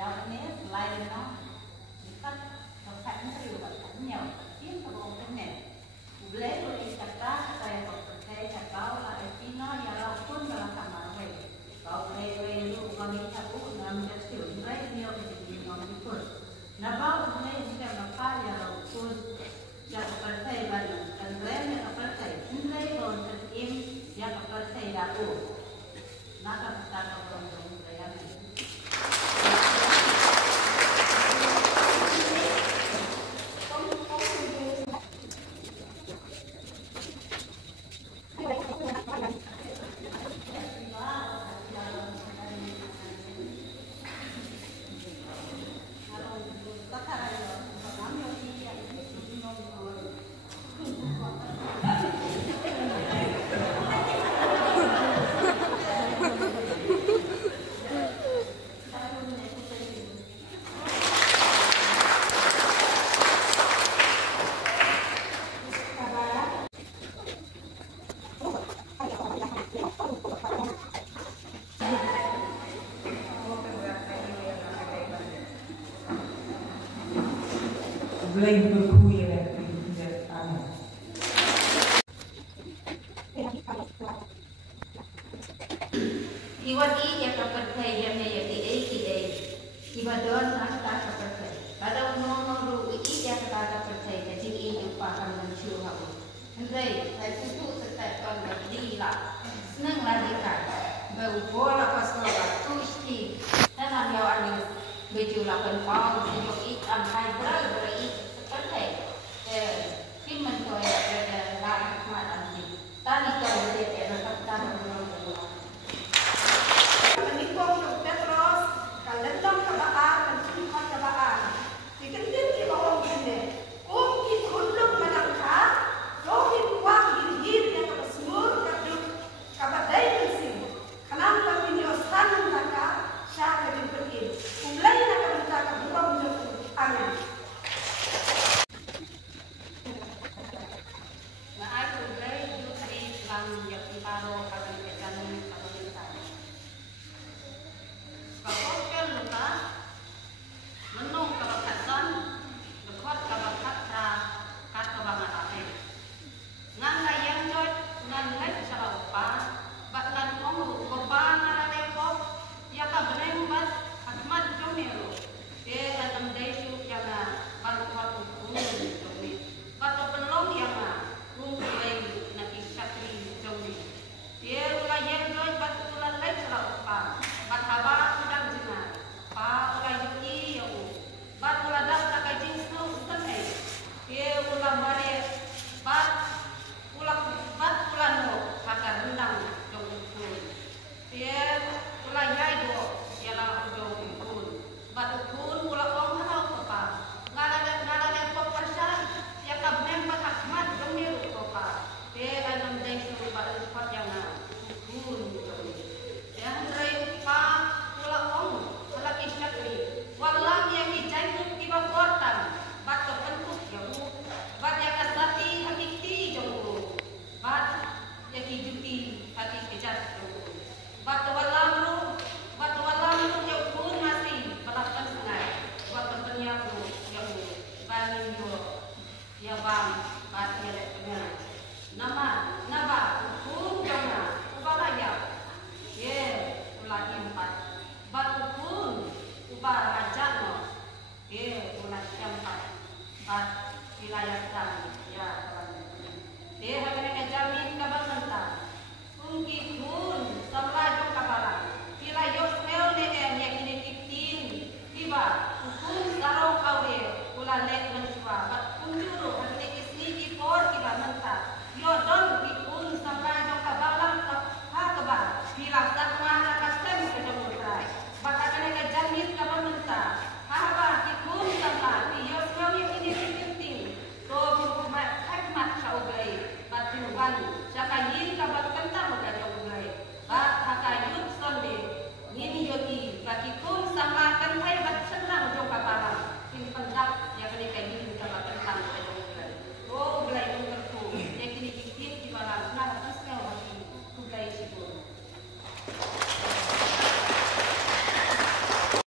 Dạo này lại nó cắt nó phản nhiều và phản nhiều tiếng của ông cái này lấy rồi đi chặt cá cái hoặc cái chặt cáo là khi nó giờเราphun là làm mà về có cái về luôn còn đi chặt cũng làm cho tiểu rất nhiều thì nó đi phun nó bao này thì nó phá giờเราphun chặt cái thầy và cái lấy này cái thầy cũng lấy rồi cái em giờ cái thầy đã đủ nó là ta không còn dùng cái này Blame berkuya dan tidak aman. Iwan ini yang kepercayaan yang dia Iwan doan nasta kepercayaan. Pada umur ini yang kita kepercayaan jadi ini paham dan syurga. Hendak saya tutup setiap orang berdiri senang lagi kan. Berbola pas sekolah tuisti dan ambil anu baju lapan pound untuk ikan hai berai seperti khi mình coi là mà làm gì ta đi cầu để nó tập ta Menikung Petros, kalian dong kebaan, dan simpan kebaan. Dikentin di bawah sini. Kita hunduk menangkap, rohin kuang gil yang kebersumur keduk kabadai mesin. Kenapa minyosan menangkap, syah kedimpetin. Mulai nak menangkap dua menjadi aneh. wilayah dan ya,